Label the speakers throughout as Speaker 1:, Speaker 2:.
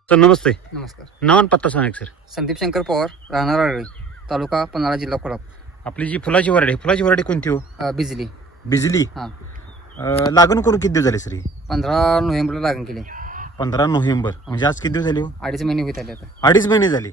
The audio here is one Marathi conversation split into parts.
Speaker 1: सर नमस्ते.
Speaker 2: नमस्कार.
Speaker 1: नाव आणि पत्ता सांगा सर.
Speaker 2: संदीप शंकर पवार, राहणार आरळी, तालुका पन्हाळा, जिल्हा कोल्हापूर.
Speaker 1: आपली जी फुलाची व्हरायटी कोणती हो?
Speaker 2: बिजली.
Speaker 1: बिजली.
Speaker 2: हां.
Speaker 1: लागण करून किती दिवस झाले सर?
Speaker 2: 15 नोव्हेंबरला लागण केली.
Speaker 1: 15 नोव्हेंबर म्हणजे आज किती दिवस झाले हो?
Speaker 2: 2.5 महिने होत आले आता.
Speaker 1: 2.5 महिने झाले.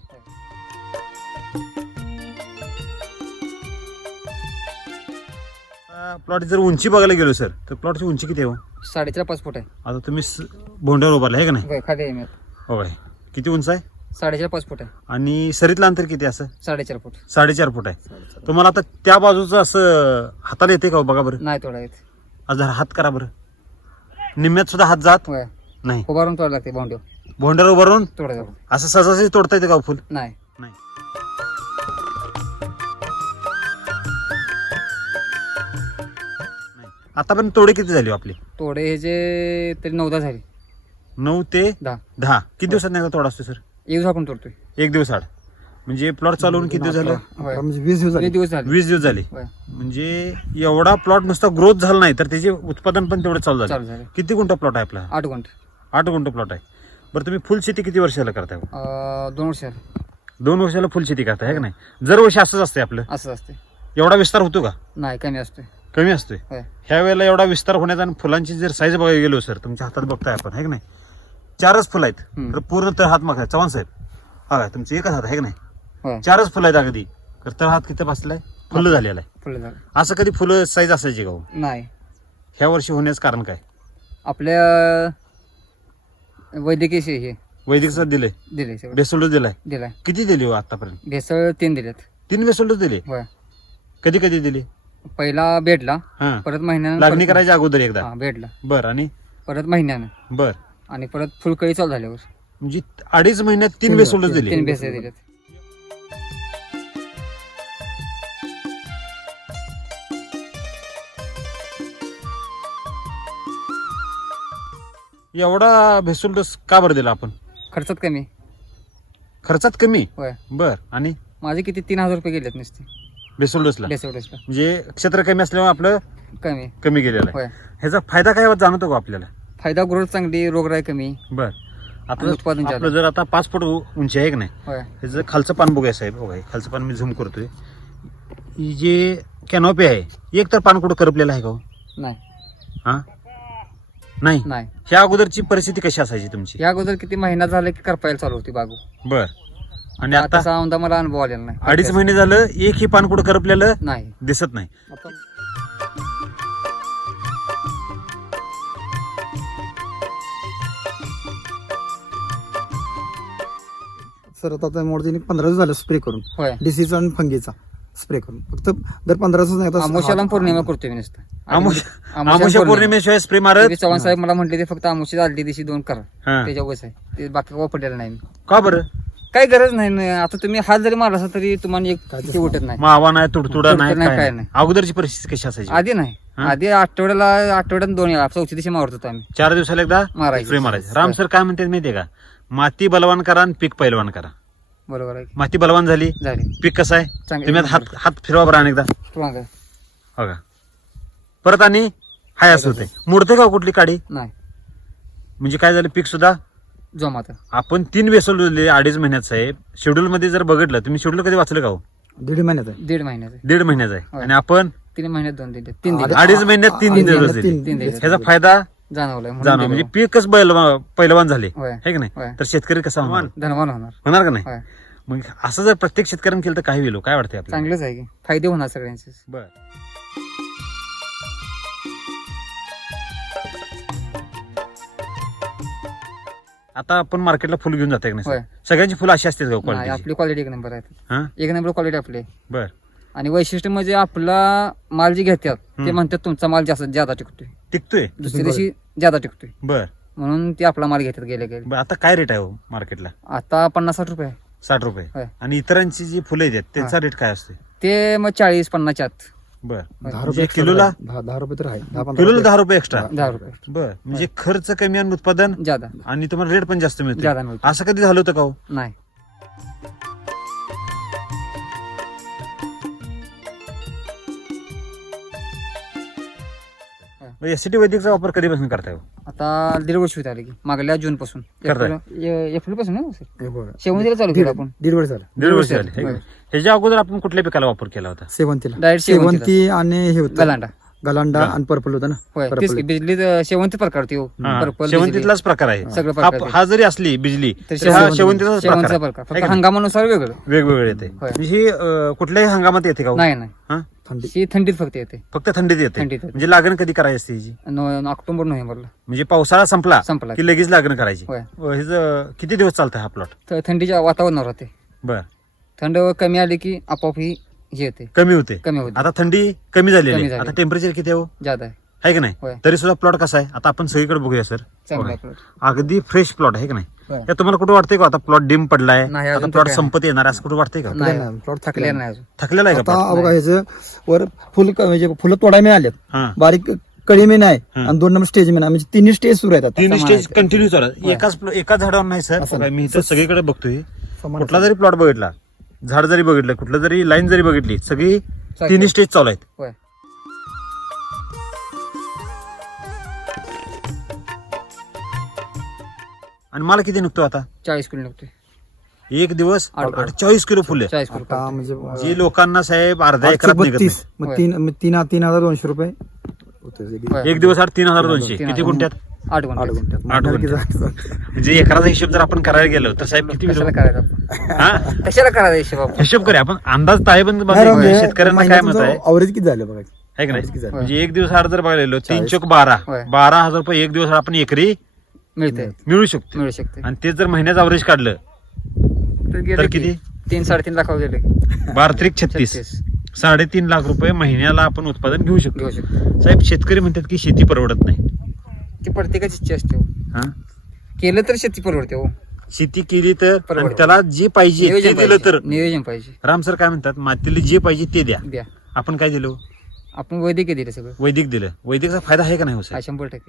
Speaker 1: प्लॉट जर उंची बघायला गेलो सर तर प्लॉटची उंची किती आहे हो?
Speaker 2: 4.5 फूट आहे.
Speaker 1: आता तुम्ही भोंड्यावर उभारला आहे का नाही?
Speaker 2: होय, खाली आहे मी.
Speaker 1: हो काय. किती उंच आहे?
Speaker 2: 4.5 फूट आहे.
Speaker 1: आणि सरीतलं अंतर किती असं?
Speaker 2: 4.5 फूट.
Speaker 1: 4.5 फूट आहे. तुम्हाला आता त्या बाजूचं असं हाताला येते का हो? बघा बरं.
Speaker 2: नाही तोडा येत.
Speaker 1: आज जरा हात करा बरं. निम्म्यात सुद्धा हात जात
Speaker 2: होय,
Speaker 1: नाही.
Speaker 2: उभारून तोडा लागते भांड्यो.
Speaker 1: भोंड्यावर उभारून
Speaker 2: तोडायचं
Speaker 1: असं सहजासहजी तोडता येते का हो फुल?
Speaker 2: नाही.
Speaker 1: नाही. आतापर्यंत तोडे किती झाले हो आपले?
Speaker 2: तोडे हे जे तरी 9-10 झाले.
Speaker 1: 9 ते
Speaker 2: 10.
Speaker 1: 10. किती दिवसात नाही तोडा असतो सर?
Speaker 2: एक दिवस आपण तोडतोय.
Speaker 1: एक दिवस आड. म्हणजे प्लॉट चालू होऊन किती दिवस झालं?
Speaker 2: होय.
Speaker 3: म्हणजे 20 दिवस झाले.
Speaker 2: 20 दिवस झाले.
Speaker 1: 20 दिवस झाले.
Speaker 2: होय.
Speaker 1: म्हणजे एवढा प्लॉट नुसता ग्रोथ झाला नाही तर त्याचे उत्पादन पण तेवढं चालू
Speaker 2: चालू
Speaker 1: झालं.
Speaker 2: झाले.
Speaker 1: किती गुंठा प्लॉट आहे आपला?
Speaker 2: 8 गुंठ.
Speaker 1: 8 गुंठ प्लॉट आहे. बरं तुम्ही फुल शेती किती वर्षाला करताय?
Speaker 2: 2 वर्ष
Speaker 1: 2 वर्षाला फुल शेती करताय है का नाही? दरवर्षी असंच असते आपलं?
Speaker 2: असं असते.
Speaker 1: एवढा विस्तार होतो का?
Speaker 2: नाही, कमी असतोय.
Speaker 1: कमी असतोय.
Speaker 2: होय.
Speaker 1: ह्या वेळेला एवढा विस्तार होण्याचा आणि फुलांची जर साईज बघायला गेलो सर तुमच्या हातात बघताय आपण, है का नाही? 4च फुलं आहेत.
Speaker 2: हम्म.
Speaker 1: तर पूर्ण तर हात मागाय चव्हाण साहेब हा काय तुमचं एकच हात आहे का नाही?
Speaker 2: होय.
Speaker 1: 4च फुलं आहेत अगदी. तर हात किती बसलाय? फुलं झालेला आहे.
Speaker 2: फुलं झालं.
Speaker 1: असं कधी फुलं साईज असायची का हो?
Speaker 2: नाही.
Speaker 1: ह्या वर्षी होण्याचं कारण काय?
Speaker 2: आपल्या वैद्यकीय हे
Speaker 1: वैदिकचं दिलंय,
Speaker 2: दिले सगळं.
Speaker 1: बेसोल्डोस दिलाय.
Speaker 2: दिलाय.
Speaker 1: किती दिली हो आतापर्यंत?
Speaker 2: भेसळ 3 दिलेत.
Speaker 1: 3 बेसोल्डोस दिले.
Speaker 2: होय.
Speaker 1: कधी कधी दिली?
Speaker 2: पहिला बेडला,
Speaker 1: हा.
Speaker 2: परत महिन्यानं
Speaker 1: लागणी करायच्या अगोदर एकदा.
Speaker 2: हा, बेडला,
Speaker 1: बर. आणि
Speaker 2: परत महिन्यानं,
Speaker 1: बर
Speaker 2: आणि परत फुलकळी चालू झाल्यावर
Speaker 1: म्हणजे 2.5 महिन्यात 3 बेसोल्डोस दिले.
Speaker 2: 3 भेसळ दिलेत.
Speaker 1: एवढा बेसोल्डोस का बरं दिला आपण?
Speaker 2: खर्चात कमी.
Speaker 1: खर्चात कमी.
Speaker 2: होय.
Speaker 1: बर. आणि
Speaker 2: माझे किती 3000 रुपये गेलेत नुसते
Speaker 1: बेसोल्डोसला.
Speaker 2: बेसवडसला.
Speaker 1: म्हणजे क्षेत्र कमी असल्यामुळे आपलं
Speaker 2: कमी.
Speaker 1: कमी गेलेलं आहे.
Speaker 2: होय.
Speaker 1: ह्याचा फायदा काय जाणवतो का आपल्याला?
Speaker 2: फायदा ग्रोथ चांगली, रोगराई कमी,
Speaker 1: बर.
Speaker 2: आणि उत्पादन
Speaker 1: आपलं
Speaker 2: जास्त.
Speaker 1: जर आता 5 फूट उंची आहे की नाही,
Speaker 2: होय.
Speaker 1: ह्याचं खालचं पान बघूया साहेब. बघा, खालचं पान मी झूम करतोय. ही जे कॅनॉपी आहे एक तर पान कुठं करपलेलं आहे का हो?
Speaker 2: नाही.
Speaker 1: हा नाही.
Speaker 2: नाही.
Speaker 1: ह्या अगोदरची परिस्थिती कशी असायची तुमची?
Speaker 2: या अगोदर किती महिना झाला की करपायला चालू होती बागू.
Speaker 1: बर. आणि आता
Speaker 2: तसा औंधा मला अनुभव आलेला नाही.
Speaker 1: 2.5 महिने झालं एकही पान कुठं करपलेलं
Speaker 2: नाही.
Speaker 1: दिसत नाही.
Speaker 2: आता
Speaker 3: सर आता मोडतीने 15 दिवस झाले स्प्रे करून,
Speaker 2: होय.
Speaker 3: डिसीचा आणि फंगीचा स्प्रे करून. फक्त दर 15 दिवस नाही आता
Speaker 2: आमोशाला पौर्णिमा करतोय मी नुसतं.
Speaker 1: आमोशा पौर्णिमेशिवाय स्प्रे मारत
Speaker 2: ते चव्हाण साहेब मला म्हटले ते फक्त आमोशी आदली दिवशी 2 करा,
Speaker 1: हा.
Speaker 2: त्याच्या उगाच आहे. ते बाकी वापरलेलं नाही मी.
Speaker 1: का बरं?
Speaker 2: काही गरज नाही ना. आता तुम्ही हात जरी मारला असता तरी तुम्हाला एक किती उठत नाही.
Speaker 1: मावा नाही, तुडतुडा नाही,
Speaker 2: नाही,
Speaker 1: काय
Speaker 2: काय
Speaker 1: नाही.
Speaker 2: नाही.
Speaker 1: अगोदरची परिस्थिती कशी असायची?
Speaker 2: आधी नाही.
Speaker 1: हा?
Speaker 2: आधी आठवड्यात 2 वेळा 4थी दिवशी मारत होतो आम्ही.
Speaker 1: 4 दिवसाला एकदा
Speaker 2: मारायचं.
Speaker 1: स्प्रे मारायचं. राम सर काय म्हणतात माहितीये का? माती बलवान करा आणि पीक पैलवान करा.
Speaker 2: बरोबर आहे.
Speaker 1: माती बलवान झाली,
Speaker 2: झाली
Speaker 1: पीक कसं आहे?
Speaker 2: चांगली.
Speaker 1: तुम्ही आता हात फिरवा बरं अनेकदा.
Speaker 2: स्ट्रॉंग आहे.
Speaker 1: हो का? परत आणि हाय असं होते. मोडते का हो कुठली काडी?
Speaker 2: नाही.
Speaker 1: म्हणजे काय झालं? पीक सुद्धा
Speaker 2: जोमात.
Speaker 1: आपण 3 बेसल दिले 2.5 महिन्यात साहेब. शेड्यूल मध्ये जर बघितलं तुम्ही, शेड्यूल कधी वाचलं का हो?
Speaker 3: 1.5 महिन्यात आहे.
Speaker 2: 1.5 महिन्याचे.
Speaker 1: 1.5 महिन्याचा आहे.
Speaker 2: होय.
Speaker 1: आणि आपण
Speaker 2: 3 महिन्यात 2 दिले. 3 दिले.
Speaker 1: 2.5 महिन्यात 3
Speaker 3: तीन
Speaker 1: दिवस
Speaker 3: दिले.
Speaker 1: दिले.
Speaker 2: तीन दिले.
Speaker 1: ह्याचा फायदा
Speaker 2: जाणवलाय म्हणून
Speaker 1: जाणव.
Speaker 2: दिलं.
Speaker 1: म्हणजे पीकच पैलवान झाले
Speaker 2: होय.
Speaker 1: है की नाही?
Speaker 2: होय.
Speaker 1: तर शेतकरी कसा होणार?
Speaker 2: धनवान होणार.
Speaker 1: होणार का नाही?
Speaker 2: होय.
Speaker 1: मग असं जर प्रत्येक शेतकऱ्याने केलं तर काही वेलो काय वाटतंय आपल्याला?
Speaker 2: चांगलंच आहे की फायदे होणार सगळ्यांचे.
Speaker 1: बर. आता आपण मार्केटला फुल घेऊन जातोय का नाही
Speaker 2: होय.
Speaker 1: सर? सगळ्यांची फुलं अशी असतील का
Speaker 2: नाही,
Speaker 1: क्वालिटी?
Speaker 2: आपली क्वालिटी 1 नंबर आहे.
Speaker 1: हा.
Speaker 2: 1 नंबर क्वालिटी आपली आहे.
Speaker 1: बर.
Speaker 2: आणि वैशिष्ट्य म्हणजे आपला माल जे घेतात ते
Speaker 1: हम्म.
Speaker 2: म्हणतात तुमचा माल जास्त ज्यादा टिकतोय,
Speaker 1: टिकतोय.
Speaker 2: दुसऱ्या दिवशी ज्यादा टिकतोय,
Speaker 1: बर.
Speaker 2: म्हणून ते आपला माल घेतात गेले गेले.
Speaker 1: बर. आता काय रेट आहे हो मार्केटला?
Speaker 2: आता 50-60 रुपये आहे.
Speaker 1: 60 रुपये.
Speaker 2: होय.
Speaker 1: आणि इतरांची जी फुलं येतात त्यांचा रेट काय असते?
Speaker 2: ते मग 40-50च्या आत.
Speaker 1: बर.
Speaker 3: 10
Speaker 1: म्हणजे
Speaker 3: रुपये
Speaker 1: किलोला
Speaker 3: 10 रुपये तर आहे. 10-15
Speaker 1: किलोला
Speaker 3: रुपये.
Speaker 1: 10 रुपये एक्स्ट्रा.
Speaker 2: 10 रुपये
Speaker 1: बर. म्हणजे खर्च कमी आणि उत्पादन
Speaker 2: ज्यादा
Speaker 1: आणि तुम्हाला रेट पण जास्त मिळतो.
Speaker 2: ज्यादा मिळतो.
Speaker 1: असं कधी झालं होतं का हो?
Speaker 2: नाही.
Speaker 1: एसटी वैदिकचा वापर कधीपासून करताय हो?
Speaker 2: आता 1.5 वर्ष होत आले की मागल्या जून पासून
Speaker 1: करताय?
Speaker 2: एप्रिल पासून ना सर
Speaker 3: हे बघा.
Speaker 2: शेवंतीला चालू केलं आपण
Speaker 3: दीड वर्ष झालं
Speaker 1: 1.5 वर्ष झाले
Speaker 2: होय.
Speaker 1: ह्याच्या अगोदर आपण कुठल्या पिकाला वापर केला होता?
Speaker 3: शेवंतीला
Speaker 2: डायरेक्ट शेवंतीला
Speaker 3: शेवंती आणि हे होतं
Speaker 2: गलांडा
Speaker 3: गलांडा आणि पर्पल होता ना
Speaker 2: होय
Speaker 3: Purple.
Speaker 2: तेच की बिजली शेवंती प्रकार तो
Speaker 1: हा,
Speaker 2: पर्पल
Speaker 1: शेवंतीतलाच प्रकार आहे.
Speaker 2: सगळं
Speaker 1: हा
Speaker 2: प्रकार
Speaker 1: हा जरी असली बिजली
Speaker 2: तर
Speaker 1: तर हा शेवंतीचाच प्रकार
Speaker 2: शेवंतीचा
Speaker 1: आहे.
Speaker 2: प्रकार
Speaker 1: आहे
Speaker 2: फक्त
Speaker 1: का?
Speaker 2: हंगामानुसार वेगळं
Speaker 1: वेगवेगळे येते
Speaker 2: होय.
Speaker 1: ही कुठल्याही हंगामात येते का हो?
Speaker 2: नाही नाही
Speaker 1: हा?
Speaker 3: थंडी
Speaker 2: ही थंडीत फक्त येते
Speaker 1: फक्त थंडीत येते
Speaker 2: थंडीत येते.
Speaker 1: म्हणजे लागण कधी करायची असते हिची?
Speaker 2: ऑक्टोबर नोव्हेंबरला
Speaker 1: म्हणजे पावसाळा संपला
Speaker 2: संपला
Speaker 1: की लगेच लागण करायची.
Speaker 2: होय.
Speaker 1: ह्याचं किती दिवस चालतं हा प्लॉट?
Speaker 2: तर थंडीच्या वातावरणावर राहते
Speaker 1: बर
Speaker 2: थंड कमी आली की आपोआप ही हे येते
Speaker 1: कमी होते.
Speaker 2: कमी होते
Speaker 1: आता थंडी कमी झालेली
Speaker 2: कमी
Speaker 1: आहे.
Speaker 2: झाली.
Speaker 1: आता टेम्परेचर किती आहे हो?
Speaker 2: ज्यादा आहे
Speaker 1: आहे की नाही?
Speaker 2: होय.
Speaker 1: तरी सुद्धा प्लॉट कसा आहे आता आपण सगळीकडे बघूया सर.
Speaker 2: चांगला
Speaker 1: बघा.
Speaker 2: आहे plot.
Speaker 1: अगदी फ्रेश प्लॉट आहे की नाही?
Speaker 2: होय.
Speaker 1: या तुम्हाला कुठं वाटतंय का आता प्लॉट डिम पडलाय,
Speaker 2: नाही,
Speaker 1: आता
Speaker 2: अजून तर
Speaker 1: प्लॉट
Speaker 2: काय
Speaker 1: संपत येणार असं कुठं वाटतंय का?
Speaker 2: नाही
Speaker 3: प्लॉट
Speaker 2: थकले नाही अजून
Speaker 1: थकलेला आहे का
Speaker 3: आता
Speaker 1: plot?
Speaker 3: बघा ह्याचं वर म्हणजे फुलं तोडायला मिळालेत
Speaker 1: हा.
Speaker 3: बारीक कळी मी नाही
Speaker 1: हा.
Speaker 3: आणि 2 नंबर स्टेज मी नाही म्हणजे 3 स्टेज सुरू आहेत आता
Speaker 1: तीन
Speaker 2: समान
Speaker 1: स्टेज
Speaker 2: आहे.
Speaker 1: कंटिन्यू चालू आहे.
Speaker 2: होय.
Speaker 1: एकाच झाडावर नाही सर.
Speaker 3: असं
Speaker 1: बघा, मी इथं
Speaker 3: नाही.
Speaker 1: सगळीकडे बघतोय.
Speaker 3: समान
Speaker 1: कुठला जरी प्लॉट बघितला, झाड जरी बघितलं, कुठलं जरी लाईन जरी बघितली, सगळी तिन्ही स्टेज चालू आहेत.
Speaker 2: होय
Speaker 1: आणि मला किती निघतो आता
Speaker 2: 40 किलो निघतोय
Speaker 1: एक दिवस?
Speaker 2: 48.
Speaker 1: 48 किलो फुले.
Speaker 2: 40 किलो
Speaker 3: आता म्हणजे
Speaker 1: जे लोकांना साहेब अर्ध्या एकरात निघत
Speaker 3: 32
Speaker 1: नाही.
Speaker 3: मग
Speaker 2: होय.
Speaker 3: 3,200 रुपये होते सगळे.
Speaker 2: होय.
Speaker 1: एक दिवस 3,200
Speaker 2: तीन
Speaker 1: किती
Speaker 2: हजार.
Speaker 1: गुंठ्यात?
Speaker 2: 8
Speaker 3: आठ
Speaker 2: गुंठे
Speaker 3: गुंठ्यात.
Speaker 1: आठ
Speaker 3: महिन्याला
Speaker 1: गुंठ्यात.
Speaker 3: किती झालं?
Speaker 1: म्हणजे एकराचा हिशोब जर आपण करायला गेलो तर साहेब किती
Speaker 2: कशाला
Speaker 1: होईल?
Speaker 2: करायचं आपण?
Speaker 1: हा?
Speaker 2: कशाला करायचं हिशोब आपण?
Speaker 1: हिशोब करूया आपण. अंदाज ताळेबंद
Speaker 3: नाही राव, म्हणजे
Speaker 1: शेतकऱ्यांना काय
Speaker 3: महिन्यात
Speaker 1: मत आहे?
Speaker 3: तुमचं average किती झालं बघा
Speaker 1: आहे का
Speaker 3: average किती
Speaker 1: नाही?
Speaker 3: झालं?
Speaker 1: म्हणजे एक दिवस आड जर बघायला गेलो 3
Speaker 3: 40.
Speaker 1: चोक 12
Speaker 2: होय.
Speaker 1: 12,000 रुपये एक दिवस आपण एकरी
Speaker 2: मिळते
Speaker 1: मिळू शकतो.
Speaker 2: मिळू शकते
Speaker 1: आणि तेच जर महिन्याचं अवरेज काढलं
Speaker 2: तर गेलं
Speaker 1: तर
Speaker 2: की
Speaker 1: किती?
Speaker 2: 3-3.5 लाखावर गेले की
Speaker 1: 12-36 3.5 लाख रुपये महिन्याला आपण उत्पादन घेऊ शकतो.
Speaker 2: घेऊ शकतो
Speaker 1: साहेब शेतकरी म्हणतात की शेती परवडत नाही.
Speaker 2: ती प्रत्येकाची इच्छा असते हो.
Speaker 1: हा?
Speaker 2: केलं तर शेती परवडते हो
Speaker 1: शेती केली तर आणि
Speaker 2: परवडत.
Speaker 1: त्याला जे पाहिजे ते
Speaker 2: नियोजन
Speaker 1: दिलं तर
Speaker 2: पाहिजे नियोजन पाहिजे
Speaker 1: राम सर काय म्हणतात मातीला जे पाहिजे ते द्या.
Speaker 2: द्या
Speaker 1: आपण काय दिलं?
Speaker 2: आपण वैद्यकीय दिलं सगळं
Speaker 1: वैदिक दिलं. वैदिकचा फायदा आहे का नाही हो
Speaker 2: हा
Speaker 1: साहेब?
Speaker 2: 100%.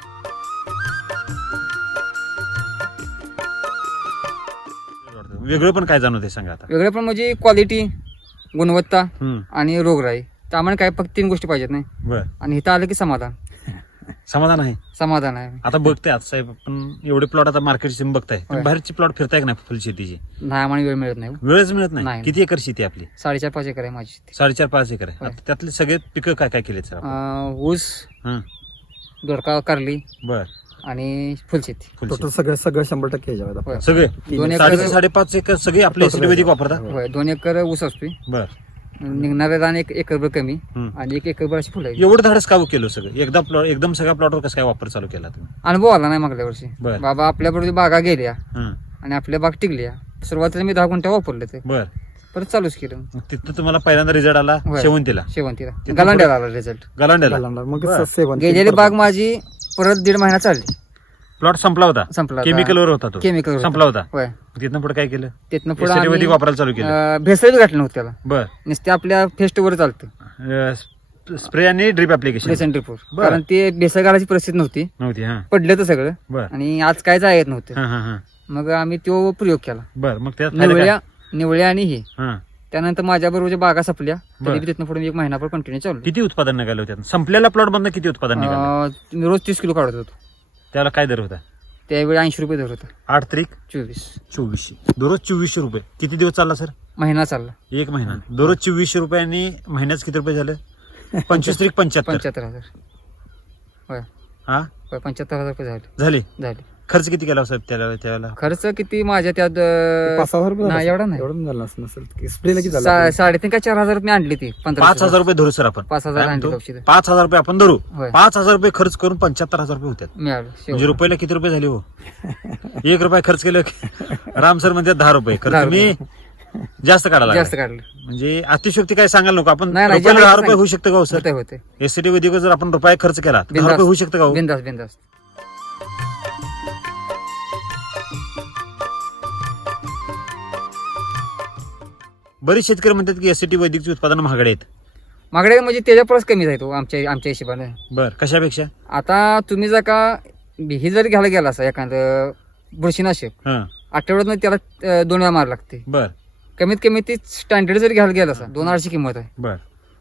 Speaker 1: वेगळं पण काय जाणवते सांगा आता.
Speaker 2: वेगळं पण म्हणजे क्वालिटी गुणवत्ता
Speaker 1: हम्म.
Speaker 2: आणि रोगराई तर आम्हाला काय फक्त 3 गोष्टी पाहिजेत नाही
Speaker 1: बर
Speaker 2: आणि इथं आलं की समाधान
Speaker 1: समाधान आहे.
Speaker 2: समाधान आहे
Speaker 1: आता बघते आज साहेब आपण एवढे प्लॉट आता मार्केट बघताय
Speaker 2: होय.
Speaker 1: बाहेरची प्लॉट फिरताय का नाही फुलशेतीची?
Speaker 2: नाही आम्हाला वेळ मिळत नाही हो.
Speaker 1: वेळच मिळत नाही.
Speaker 2: नाही.
Speaker 1: किती एकर शेती आहे आपली?
Speaker 2: 4.5-5 एकर आहे माझी शेती.
Speaker 1: 4.5-5 एकर आहे.
Speaker 2: होय.
Speaker 1: आता त्यातले सगळे पिकं काय काय केलेत सर?
Speaker 2: ऊस
Speaker 1: हं.
Speaker 2: दोडका कारली
Speaker 1: बर
Speaker 2: आणि फुलशेती
Speaker 1: फुलशेती
Speaker 3: टोटल सगळं 100% ह्याच्यावर
Speaker 2: होय.
Speaker 1: सगळे
Speaker 2: 2 एकर
Speaker 1: 5.5 एकर सगळे आपले
Speaker 3: Total
Speaker 1: एसिड वैदिक वापरतात.
Speaker 2: होय 2 एकर ऊस असतोय
Speaker 1: बर
Speaker 2: निघणारे रान 1 एकरभर कमी
Speaker 1: हं.
Speaker 2: आणि 1 एकरभर अशी फुलं आहेत.
Speaker 1: एवढं धाडस का केलं सगळं एकदम सगळ्या प्लॉटवर कसं काय वापर चालू केला तुम्ही?
Speaker 2: अनुभव आला नाही मागल्या वर्षी
Speaker 1: बर.
Speaker 2: बाबा आपल्याबरोबर बागा गेल्या
Speaker 1: हं.
Speaker 2: आणि आपल्या बाग टिकल्या सुरुवातीला मी 10 गुंठे वापरले ते
Speaker 1: बर
Speaker 2: परत चालूच केलं
Speaker 1: मग तिथं तुम्हाला पहिल्यांदा रिझल्ट आला
Speaker 2: होय.
Speaker 1: शेवंतीला
Speaker 2: शेवंतीला
Speaker 1: तिथून
Speaker 2: गलांड्याला आला रिझल्ट
Speaker 1: गलांड्याला.
Speaker 3: गलांडा. मग
Speaker 1: बरं.
Speaker 3: सेवन
Speaker 2: गेलेली बाग माझी परत 1.5 महिना चालली
Speaker 1: प्लॉट संपला होता.
Speaker 2: संपला
Speaker 1: केमिकलवर होता तो.
Speaker 2: केमिकल
Speaker 1: संपला होता.
Speaker 2: होय
Speaker 1: तिथनं पुढे काय केलं?
Speaker 2: तिथनं
Speaker 1: एसिड वैदिक
Speaker 2: पुढे
Speaker 1: वापरायला चालू केलं.
Speaker 2: भेसळ बी घातलं नव्हतं त्याला
Speaker 1: बर
Speaker 2: नुसते आपल्या फेस्टवर चालतं
Speaker 1: स्प्रे आणि ड्रिप ऍप्लिकेशन
Speaker 2: प्रेसेंट रिपोर्ट
Speaker 1: बरं.
Speaker 2: कारण ते भेसळ घालायची परिस्थिती नव्हती
Speaker 1: नव्हती. हा
Speaker 2: पडलं तर सगळं
Speaker 1: बर
Speaker 2: आणि आज काय जायत नव्हतं
Speaker 1: हा हा हा
Speaker 2: मग आम्ही तो प्रयोग केला
Speaker 1: बर मग त्यात फायदा
Speaker 2: निवळ्या आणि हे
Speaker 1: काय? हा.
Speaker 2: त्यानंतर माझ्या बरोबर बागा संपल्या
Speaker 1: बरं.
Speaker 2: तरी तिथनं पुढे 1 महिनाभर कंटिन्यू चालू
Speaker 1: किती उत्पादन निघालं होतं? संपलेल्या प्लॉट मधनं किती उत्पादन निघालं?
Speaker 2: मी रोज 30 किलो काढत होतो
Speaker 1: त्याला काय दर होता?
Speaker 2: त्यावेळी 80 रुपये दर होता
Speaker 1: 8 तारीख
Speaker 2: 24
Speaker 1: दररोज 2400 रुपये. किती दिवस चालला सर?
Speaker 2: महिना चालला
Speaker 1: एक महिना. दररोज 2400 रुपये आणि महिन्याच किती रुपये झालं? 25 तारीख 75
Speaker 2: 75,000 होय
Speaker 1: हा
Speaker 2: होय 75,000 रुपये झाले
Speaker 1: झाले. खर्च किती केला हो साहेब त्याला?
Speaker 2: खर्च किती माझ्या त्यात
Speaker 3: 5,000 रुपये
Speaker 2: नाही, एवढा नाही.
Speaker 3: एवढं झालं नसेल स्प्रेला किती झालं
Speaker 2: 3.5 का 4,000 मी आणली ती
Speaker 1: 5,000 रुपये धरू सर आपण.
Speaker 2: 5,000
Speaker 1: काय
Speaker 2: आणली
Speaker 1: म्हणतो?
Speaker 2: औषधं.
Speaker 1: 5,000 रुपये आपण धरू.
Speaker 2: होय
Speaker 1: 5,000 रुपये खर्च करून 75,000 रुपये होतात.
Speaker 2: मिळालं
Speaker 1: म्हणजे
Speaker 2: शेवट.
Speaker 1: रुपयाला किती रुपये झाले हो? 1 रुपये खर्च केलं की राम सर म्हणतात 10 रुपये खर्च
Speaker 2: 10
Speaker 1: तुम्ही जास्त काढायला
Speaker 2: जास्त
Speaker 1: लागला.
Speaker 2: काढलं
Speaker 1: म्हणजे अतिशयोक्ती काय सांगाल नको आपण.
Speaker 2: नाही, नाही,
Speaker 1: रुपयाला
Speaker 2: जास्त
Speaker 1: 10 रुपये
Speaker 2: सांग.
Speaker 1: होऊ शकतं का हो सर?
Speaker 2: होते
Speaker 1: एसटी वैदिक जर आपण रुपये खर्च केला तर 10
Speaker 2: बिनधास्त.
Speaker 1: रुपये होऊ शकतं का हो?
Speaker 2: बिंदास
Speaker 1: बरेच शेतकरी म्हणतात की एसटी वैदिकचे उत्पादन महागडे आहेत.
Speaker 2: मागडे म्हणजे त्याच्यापुढेच कमी जायतो आमच्या हिशोबाने
Speaker 1: बर कशापेक्षा?
Speaker 2: आता तुम्ही जर का ही जर घ्यायला गेला असा एखादं बुरशीनाशक
Speaker 1: हा
Speaker 2: आठवड्यात त्याला 2 वेळा मार लागते
Speaker 1: बर
Speaker 2: कमीत कमी ती स्टँडर्ड जर घ्यायला गेला असा 2-250 किंमत आहे
Speaker 1: बर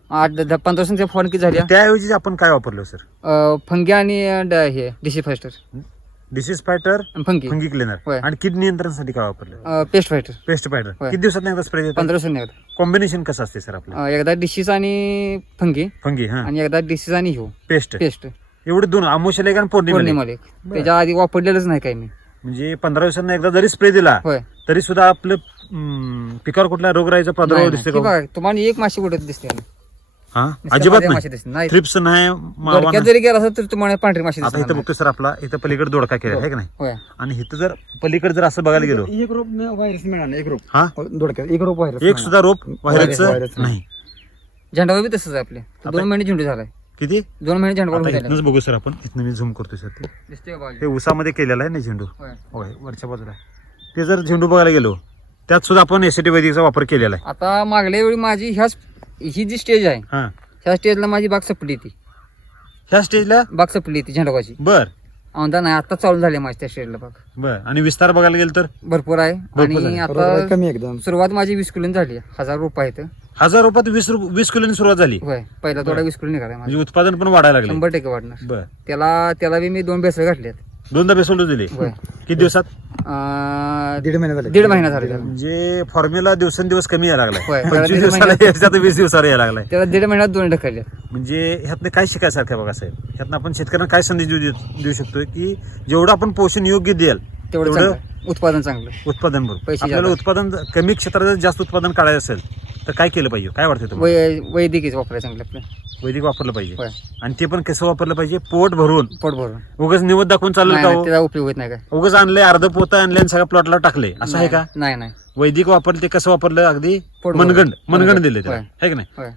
Speaker 2: 15 दिवसांच्या फॉर्म किती झाल्या
Speaker 1: त्याऐवजी आपण काय वापरलो सर?
Speaker 2: फंगी आणि हे डिसी fighter
Speaker 1: disease fighter,
Speaker 2: fungi
Speaker 1: fungi cleaner
Speaker 2: होय.
Speaker 1: आणि कीड नियंत्रणासाठी काय वापरलं?
Speaker 2: Pest fighter
Speaker 1: pest fighter.
Speaker 2: होय.
Speaker 1: किती दिवसात एकदा स्प्रे देतात?
Speaker 2: 15 दिवसांनी एकदा.
Speaker 1: कॉम्बिनेशन कसं असते सर आपलं?
Speaker 2: एकदा डिसीज आणि फंगी
Speaker 1: फंगी हा
Speaker 2: आणि एकदा डिसीज आणि ह्यो
Speaker 1: पेस्ट
Speaker 2: पेस्ट
Speaker 1: एवढे दोन, अमावस्याला एक आणि पौर्णिमेला एक.
Speaker 2: पौर्णिमाला एक. त्याच्या आधी वापरलेलंच नाही काही मी.
Speaker 1: म्हणजे 15 दिवसांना एकदा जरी स्प्रे दिला
Speaker 2: होय
Speaker 1: तरी सुद्धा आपलं पिकावर कुठला रोगराईचा प्रादुर्भाव
Speaker 2: नाही,
Speaker 1: दिसते
Speaker 2: नाही.
Speaker 1: का?
Speaker 2: हे बघा, तुम्हाला एक माशी कुठे दिसते आणि.
Speaker 1: हा
Speaker 2: नुसत्या
Speaker 1: अजिबात
Speaker 2: माझ्या
Speaker 1: नाही.
Speaker 2: माशी दिसते नाही.
Speaker 1: थ्रिप्स नाही, मावा
Speaker 2: दोडक्यात
Speaker 1: नाही.
Speaker 2: जरी गेला असेल तर तुम्हाला पांढरी माशी
Speaker 1: आता
Speaker 2: दिसणार
Speaker 1: इथं
Speaker 2: नाही.
Speaker 1: बघतो सर आपला इथं पलीकडे दोडका केला आहे का नाही?
Speaker 2: होय
Speaker 1: आणि इथं जर पलीकडे जर असं बघायला गेलो
Speaker 3: एक रोप व्हायरस मिळाला नाही, एक रोप
Speaker 1: हा
Speaker 3: दोडक्यात एक रोप व्हायरस
Speaker 1: एक सुद्धा रोप
Speaker 3: व्हायरस
Speaker 1: व्हायरसचं नाही.
Speaker 2: झेंडावर बी तसंच आहे आपले. 2 महिने झेंडू झालाय.
Speaker 1: किती?
Speaker 2: 2 महिने झेंडावर
Speaker 1: आता
Speaker 2: झालेला.
Speaker 1: इथनच बघू सर आपण. इथनं मी झूम करतोय सर. ते
Speaker 2: दिसते का बाजूला?
Speaker 1: हे उसामध्ये केलेलं आहे ना झेंडू.
Speaker 2: होय.
Speaker 1: होय वरच्या बाजूला. ते जर झेंडू बघायला गेलो त्यात सुद्धा आपण एसिटी वैदिकचा वापर केलेला आहे.
Speaker 2: आता मागल्या वेळी माझी ही जी स्टेज आहे
Speaker 1: हा
Speaker 2: ह्या स्टेजला माझी बाग संपली ती.
Speaker 1: ह्या स्टेजला
Speaker 2: बाग संपली ती झेंडावाची.
Speaker 1: बर
Speaker 2: औंधा नाही, आता चालू झाली माझी त्या स्टेजला बाग.
Speaker 1: बर. आणि विस्तार बघायला गेलं तर
Speaker 2: भरपूर आहे.
Speaker 1: भरपूर
Speaker 2: आणि
Speaker 1: आहे.
Speaker 2: आता
Speaker 3: कमी एकदम.
Speaker 2: सुरुवात माझी 20 किलो झाली. 1000 रुपये आहेत.
Speaker 1: 1000 रुपयात 20 किलोनी सुरुवात झाली.
Speaker 2: होय पहिला थोडा 20 किलो निघाला माझा.
Speaker 1: म्हणजे उत्पादन पण वाढायला लागले.
Speaker 2: 100% वाढणार.
Speaker 1: बर.
Speaker 2: त्याला बी मी 2 बेसळ घातलेत.
Speaker 1: 2दा बेसोल्ड दिले.
Speaker 2: होय.
Speaker 1: किती दिवसात?
Speaker 3: 1.5 महिना झाले.
Speaker 2: 1.5 महिना झाला त्याला.
Speaker 1: म्हणजे फॉर्म्युला दिवसेंदिवस कमी यायला लागलाय.
Speaker 2: होय.
Speaker 1: 25 दिवसाला यायचा तर 20 दिवसाला यायला लागलाय.
Speaker 2: त्याला 1.5 महिन्यात 2 ढकलले.
Speaker 1: म्हणजे ह्यातनं काय शिकायसारखं आहे बघा साहेब? ह्यातनं आपण शेतकऱ्यांना काय संदेश देऊ शकतोय की जेवढं आपण पोषण योग्य द्याल
Speaker 2: तेवढं
Speaker 1: तेवढं
Speaker 2: चांगलं. उत्पादन चांगलं.
Speaker 1: उत्पादन बरोबर.
Speaker 2: पैसे
Speaker 1: आपल्याला
Speaker 2: जातात.
Speaker 1: उत्पादन कमी क्षेत्रात जर जास्त उत्पादन काढायचं असेल तर काय केलं पाहिजे? काय वाटतं तुम्हाला?
Speaker 2: वैदिकीच वापरायचं चांगलं आपलं.
Speaker 1: वैदिक वापरलं पाहिजे.
Speaker 2: होय.
Speaker 1: आणि ते पण कसं वापरलं पाहिजे? पोट भरून.
Speaker 2: पोट भरून.
Speaker 1: उगाच निवड दाखवून चालेल
Speaker 2: नाही,
Speaker 1: का
Speaker 2: नाही,
Speaker 1: हो?
Speaker 2: त्याचा उपयोग होत नाही काय.
Speaker 1: उगाच आणलंय अर्ध पोतं आणले आणि सगळ्या प्लॉटला टाकले असं आहे का?
Speaker 2: नाही नाही.
Speaker 1: वैदिक वापरलं ते कसं वापरलं? अगदी
Speaker 2: पोट
Speaker 1: मनगंड
Speaker 2: भरून.
Speaker 1: दिले त्याला,
Speaker 2: होय.
Speaker 1: है की नाही?
Speaker 2: होय.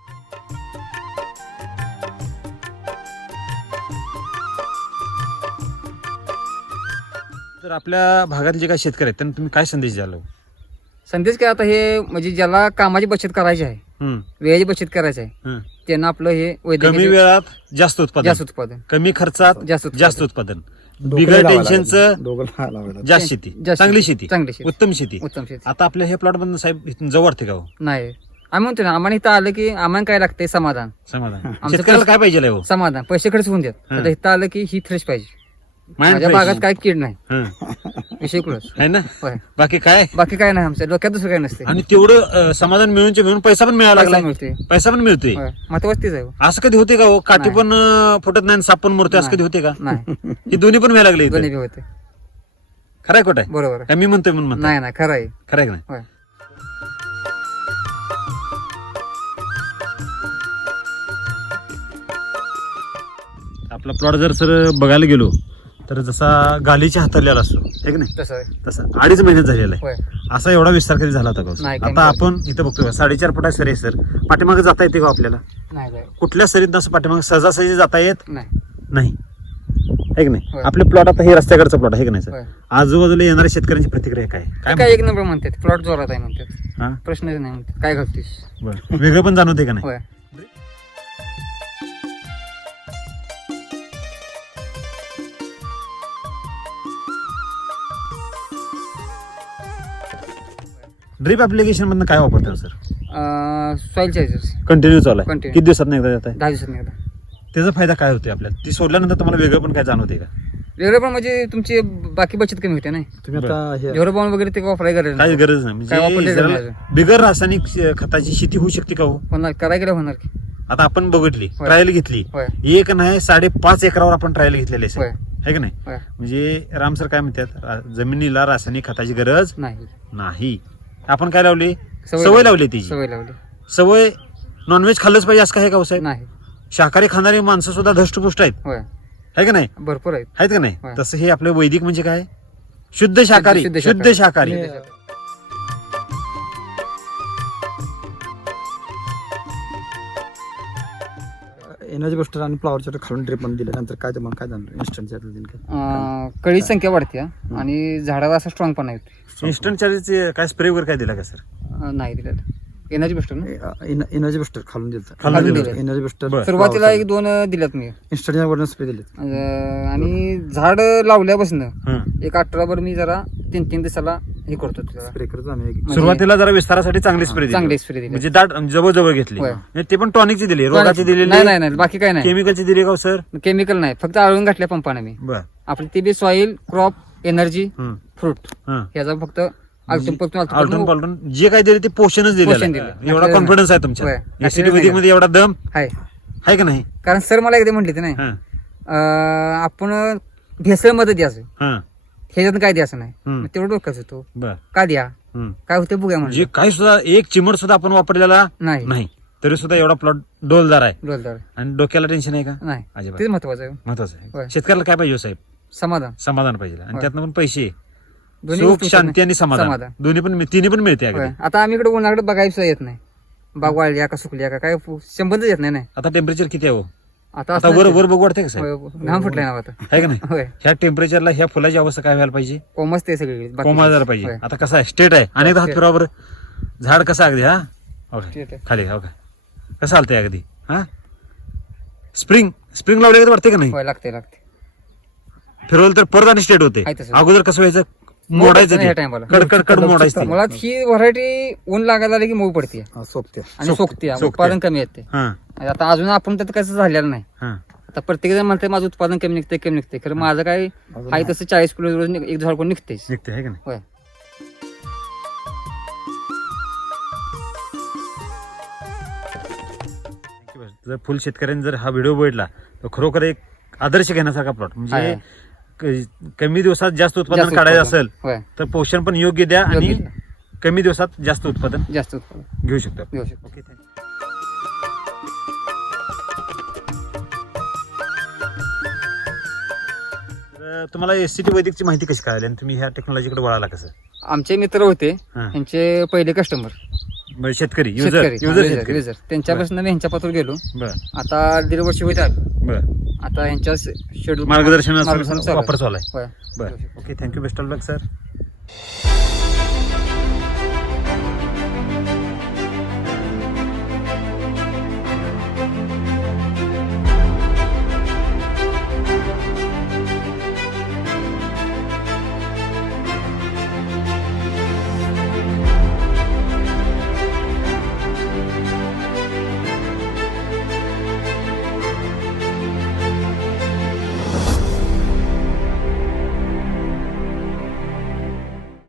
Speaker 1: तर आपल्या भागात जे काही शेतकरी आहेत त्यांना तुम्ही काय संदेश द्याल?
Speaker 2: संदेश काय आता हे म्हणजे ज्याला कामाची बचत करायची आहे,
Speaker 1: हम्म,
Speaker 2: वेळेची बचत करायची आहे,
Speaker 1: हम्म.
Speaker 2: त्यांना आपलं हे
Speaker 1: कमी
Speaker 2: वैद्यकीय
Speaker 1: वेळात जास्त उत्पादन,
Speaker 2: जास्त उत्पादन.
Speaker 1: कमी खर्चात
Speaker 2: जास्त
Speaker 1: जास्त उत्पादन,
Speaker 3: डोकं
Speaker 1: बिगर
Speaker 3: लावायला
Speaker 1: टेन्शनचं
Speaker 3: लागेल. डोकं लावायला लागेल.
Speaker 1: जास्त शेती,
Speaker 2: जास्त
Speaker 1: चांगली
Speaker 2: शेती.
Speaker 1: शेती,
Speaker 2: चांगली शेती.
Speaker 1: उत्तम शेती.
Speaker 2: उत्तम शेती.
Speaker 1: आता आपल्या हे प्लॉट बंद साहेब इथून जवळ वाटते का हो?
Speaker 2: नाही आम्ही म्हणतो ना, आम्हाला इथं आलं की आम्हाला काय लागतंय? समाधान.
Speaker 1: समाधान.
Speaker 2: आमचं
Speaker 1: शेतकऱ्याला काय पाहिजे हो?
Speaker 2: समाधान. पैसे खर्च होऊन देत.
Speaker 1: हं.
Speaker 2: आता इथं आलं की ही फ्रेश पाहिजे.
Speaker 1: Mind
Speaker 2: माझ्या
Speaker 1: fresh.
Speaker 2: भागात काय कीड नाही.
Speaker 1: हं.
Speaker 2: विषय कुठंच.
Speaker 1: है ना?
Speaker 2: होय.
Speaker 1: बाकी काय?
Speaker 2: बाकी काय नाही आमच्या डोक्यात दुसरं काय नसते.
Speaker 1: आणि तेवढं समाधान मिळून पैसा पण मिळायला
Speaker 2: पैसा
Speaker 1: लागला.
Speaker 2: मिळते.
Speaker 1: पैसा पण मिळतोय.
Speaker 2: होय. महत्वाचं तेच आहे हो.
Speaker 1: असं कधी होते का हो? काठी
Speaker 2: नाही.
Speaker 1: पण फुटत नाही आणि साप पण मरतोय असं
Speaker 2: नाही.
Speaker 1: कधी होते का?
Speaker 2: नाही.
Speaker 1: ही दोन्ही पण मिळायला लागले
Speaker 2: दोन्ही
Speaker 1: इथं.
Speaker 2: बी होते.
Speaker 1: खरंय खोट आहे?
Speaker 2: बरोबर आहे.
Speaker 1: काय मी म्हणतोय म्हणून म्हणतो?
Speaker 2: नाही नाही खरं आहे.
Speaker 1: खरं आहे का नाही?
Speaker 2: होय.
Speaker 1: आपला प्लॉट जर सर बघायला गेलो तर जसा गालीच्या हाताळलेला असतो, है की नाही?
Speaker 2: तसं आहे.
Speaker 1: तसं 2.5 महिन्यात झालेला आहे.
Speaker 2: होय.
Speaker 1: असा एवढा विस्तार कधी झाला होता का?
Speaker 2: नाही,
Speaker 1: आता
Speaker 2: कमी
Speaker 1: आपण इथं बघतोय 4.5 फुटा सर आहे सर. पाठीमागे जाता येते का आपल्याला?
Speaker 2: नाही काय.
Speaker 1: कुठल्या सरीत असं पाठीमागे सहजासहजी जाता येत
Speaker 2: नाही.
Speaker 1: नाही, है की नाही?
Speaker 2: होय.
Speaker 1: आपले प्लॉट आता हे रस्त्याकडचा प्लॉट आहे की नाही सर?
Speaker 2: होय.
Speaker 1: आजूबाजूला येणाऱ्या शेतकऱ्यांची प्रतिक्रिया काय
Speaker 2: ते काय एक नंबर म्हणतात, प्लॉट जोरात आहे म्हणतात.
Speaker 1: हा?
Speaker 2: प्रश्नच नाही म्हणतात. काय घालतीस?
Speaker 1: बरं. वेगळं पण जाणवते का नाही?
Speaker 2: होय.
Speaker 1: ड्रीप ऍप्लिकेशन मधनं काय वापरतात सर?
Speaker 2: सॉइल चार्जर्स
Speaker 1: कंटिन्यू चालू आहे.
Speaker 2: Continue.
Speaker 1: किती दिवसात एकदा जात आहे?
Speaker 2: 10 दिवसांनी एकदा.
Speaker 1: त्याचा फायदा काय होते आपल्याला? ती सोडल्यानंतर तुम्हाला वेगळं पण काय जाणवते का?
Speaker 2: वेगळं पण म्हणजे तुमची बाकी बचत कमी होते नाही.
Speaker 3: तुम्ही आता हे
Speaker 2: झेरोबॉन वगैरे ते वापरायला गरज
Speaker 1: काही
Speaker 2: नाही.
Speaker 1: गरज नाही.
Speaker 2: काय
Speaker 1: म्हणजे
Speaker 2: वापरलेलं
Speaker 1: जरा
Speaker 2: नाही अजून.
Speaker 1: बिगर रासायनिक खताची शेती होऊ शकते का हो?
Speaker 2: होणार, करायला गेलं होणार की.
Speaker 1: आता आपण बघितली,
Speaker 2: होय.
Speaker 1: ट्रायल घेतली.
Speaker 2: होय.
Speaker 1: एक नाही 5.5 एकरावर आपण ट्रायल घेतलेली
Speaker 2: होय.
Speaker 1: आहे की नाही?
Speaker 2: होय.
Speaker 1: म्हणजे राम सर काय म्हणतात, जमिनीला रासायनिक खताची गरज
Speaker 2: नाही.
Speaker 1: नाही. आपण काय लावली?
Speaker 2: सवय
Speaker 1: सवय लावली तिची.
Speaker 2: सवय लावली.
Speaker 1: सवय नॉनव्हेज खाल्लंच पाहिजे असं काय का हो साहेब?
Speaker 2: नाही.
Speaker 1: शाकाहारी खाणारी माणसं सुद्धा धष्टपुष्ट आहेत,
Speaker 2: होय.
Speaker 1: है का नाही?
Speaker 2: भरपूर आहेत.
Speaker 1: आहेत का नाही?
Speaker 2: होय.
Speaker 1: तसं हे आपलं वैदिक म्हणजे काय? शुद्ध शाकाहारी.
Speaker 2: शुद्ध
Speaker 1: शुद्ध शाकाहारी.
Speaker 3: एनर्जी बुस्टर आणि फ्लॉवर चार्टर खालून ड्रिप मध्ये दिल्यानंतर काय तुम्हाला काय जाणवलं इन्स्टंट
Speaker 2: कळी संख्या वाढते आणि झाडाला असा स्ट्रॉंग पण आहे.
Speaker 1: इन्स्टंट चार्जचे काय स्प्रे वगैरे काय दिला का सर?
Speaker 2: नाही दिलेलं. एनर्जी बसतो ना.
Speaker 3: एनर्जी बुस्टर खालून
Speaker 1: खालून
Speaker 3: दिलं
Speaker 2: दिलं.
Speaker 3: एनर्जी बुस्टर
Speaker 1: बरं.
Speaker 2: सुरुवातीला 1-2 दिल्यात मी.
Speaker 3: इन्स्टंट वरून स्प्रे दिले
Speaker 2: आणि झाड लावल्यापासून
Speaker 1: हं.
Speaker 2: एक आठवडाभर मी जरा 3-3 दिवसाला हे करतो त्याला.
Speaker 3: स्प्रे करतो आम्ही
Speaker 2: म्हणजे-
Speaker 1: सुरुवातीला जरा विस्तारासाठी चांगली स्प्रे
Speaker 2: चांगली स्प्रे दिली.
Speaker 1: म्हणजे दाट जवळ घेतली
Speaker 2: होय.
Speaker 1: म्हणजे ते पण टॉनिकची दिली रोगाची दिलेली
Speaker 2: नाही नाही बाकी काय नाही,
Speaker 1: केमिकलची दिली का सर?
Speaker 2: केमिकल नाही, फक्त आळून घातल्या पंपाने मी.
Speaker 1: बर
Speaker 2: आपली ते बी सॉइल क्रॉप एनर्जी
Speaker 1: हं.
Speaker 2: फ्रूट
Speaker 1: हं.
Speaker 2: ह्याचा फक्त आलटून
Speaker 1: आलटून पालटून जे काय दिले ते पोषणच दिलेलं
Speaker 2: पोषण
Speaker 1: आहे.
Speaker 2: दिलं.
Speaker 1: एवढा कॉन्फिडन्स आहे तुमच्या
Speaker 2: होय.
Speaker 1: एसीटी वैदिक मध्ये एवढा दम
Speaker 2: आहे.
Speaker 1: आहे का नाही?
Speaker 2: कारण सर मला एकदा म्हटले ते नाही
Speaker 1: हं.
Speaker 2: आपण भेसळ मध्ये द्यायचं,
Speaker 1: हं.
Speaker 2: ह्याच्यात काय द्यायचं नाही.
Speaker 1: हं.
Speaker 2: मग तेवढं डोक्यात होतो,
Speaker 1: बर
Speaker 2: का द्या,
Speaker 1: हं.
Speaker 2: काय होते बघूया
Speaker 1: म्हणजे
Speaker 2: म्हणजे.
Speaker 1: काही सुद्धा एक चिमट सुद्धा आपण वापरलेला
Speaker 2: नाही
Speaker 1: नाही तरी सुद्धा एवढा प्लॉट डोलदार आहे
Speaker 2: डोलदार
Speaker 1: आणि डोक्याला टेन्शन आहे का?
Speaker 2: नाही,
Speaker 1: अजिबात
Speaker 2: तेच महत्वाचं आहे.
Speaker 1: महत्वाचं
Speaker 2: होय.
Speaker 1: आहे. शेतकऱ्याला काय पाहिजे हो साहेब?
Speaker 2: समाधान
Speaker 1: समाधान पाहिजे आणि
Speaker 2: होय.
Speaker 1: त्यातनं पण पैसे
Speaker 2: दोन्ही
Speaker 1: सुख
Speaker 2: गोष्टी
Speaker 1: शांती आणि समाधान
Speaker 2: समाधान.
Speaker 1: दोन्ही पण तिन्ही पण मिळते
Speaker 2: होय.
Speaker 1: अगदी.
Speaker 2: आता आम्ही इकडे उन्हाकडे बघायचं येत नाही, बाग वाळल्या का सुकल्या का काय संबंधच येत नाही.
Speaker 1: आता टेम्परेचर किती आहे हो?
Speaker 2: आता
Speaker 1: आता
Speaker 2: असं
Speaker 1: वर
Speaker 2: नाही.
Speaker 1: वर बघू वाटतंय का साहेब?
Speaker 2: होय, घाम फुटलाय ना आता.
Speaker 1: आहे का नाही?
Speaker 2: होय,
Speaker 1: ह्या टेम्परेचरला ह्या फुलाची अवस्था काय व्हायला पाहिजे?
Speaker 2: कोमच ते सगळे बाकी-
Speaker 1: कोमा झाला पाहिजे.
Speaker 2: होय.
Speaker 1: आता कसं आहे स्टेट आहे अनेकदा हात
Speaker 2: State.
Speaker 1: फिरावर झाड कसं अगदी हा ओके
Speaker 2: State आहे.
Speaker 1: खाली ओके कसं आलतंय अगदी हा स्प्रिंग लावले वाटते का नाही?
Speaker 2: होय, लागते
Speaker 1: फिरवलं तर परत आणि स्टेट होते.
Speaker 2: आहे तसं.
Speaker 1: अगोदर कसं व्हायचं मोडायचं
Speaker 2: नाही ह्या
Speaker 1: ते.
Speaker 2: टायमाला.
Speaker 1: कड मोडायचं ते.
Speaker 2: मुळात ही व्हरायटी ऊन लागायला लागली की मऊ पडते
Speaker 3: सोपते.
Speaker 2: आणि सोकते,
Speaker 1: सोकते.
Speaker 2: उत्पादन कमी येते.
Speaker 1: हा
Speaker 2: आता अजून आपण त्यात कसं झालेलं नाही.
Speaker 1: हा
Speaker 2: आता प्रत्येक जण म्हणते माझं उत्पादन कमी निघते खरं माझं काय आहे तसं 40 किलो रोज एक झाड कोण निघतेच.
Speaker 1: निघते आहे का नाही?
Speaker 2: होय.
Speaker 1: जर फुल शेतकऱ्यांनी जर हा व्हिडिओ बघितला तर खरोखर एक आदर्श घेण्यासारखा प्लॉट म्हणजे
Speaker 2: आहे.
Speaker 1: कमी दिवसात जास्त उत्पादन
Speaker 2: जास्त
Speaker 1: काढायचं
Speaker 2: उत्पादन.
Speaker 1: असेल
Speaker 2: होय,
Speaker 1: तर पोषण पण योग्य द्या आणि
Speaker 2: योग्य द्या.
Speaker 1: कमी दिवसात जास्त उत्पादन
Speaker 2: जास्त उत्पादन
Speaker 1: घेऊ शकतो.
Speaker 2: घेऊ शकतो.
Speaker 1: Okay thank you. तर तुम्हाला एससीटी वैदिकची माहिती कशी कळाली आणि तुम्ही ह्या टेक्नॉलॉजीकडे वळाला कसं?
Speaker 2: आमचे मित्र होते,
Speaker 1: हा.
Speaker 2: त्यांचे पहिले कस्टमर
Speaker 1: म्हणजे शेतकरी युजर शेतकरी.
Speaker 2: युजर त्यांच्यापासून मी ह्यांच्या पात्र गेलो.
Speaker 1: बर
Speaker 2: आता 1.5 वर्ष होत आले.
Speaker 1: बर
Speaker 2: आता ह्यांच्या शेड्यूल
Speaker 1: मार्गदर्शन वापर चालू आहे.
Speaker 2: होय.
Speaker 1: बर okay thank you best of luck sir.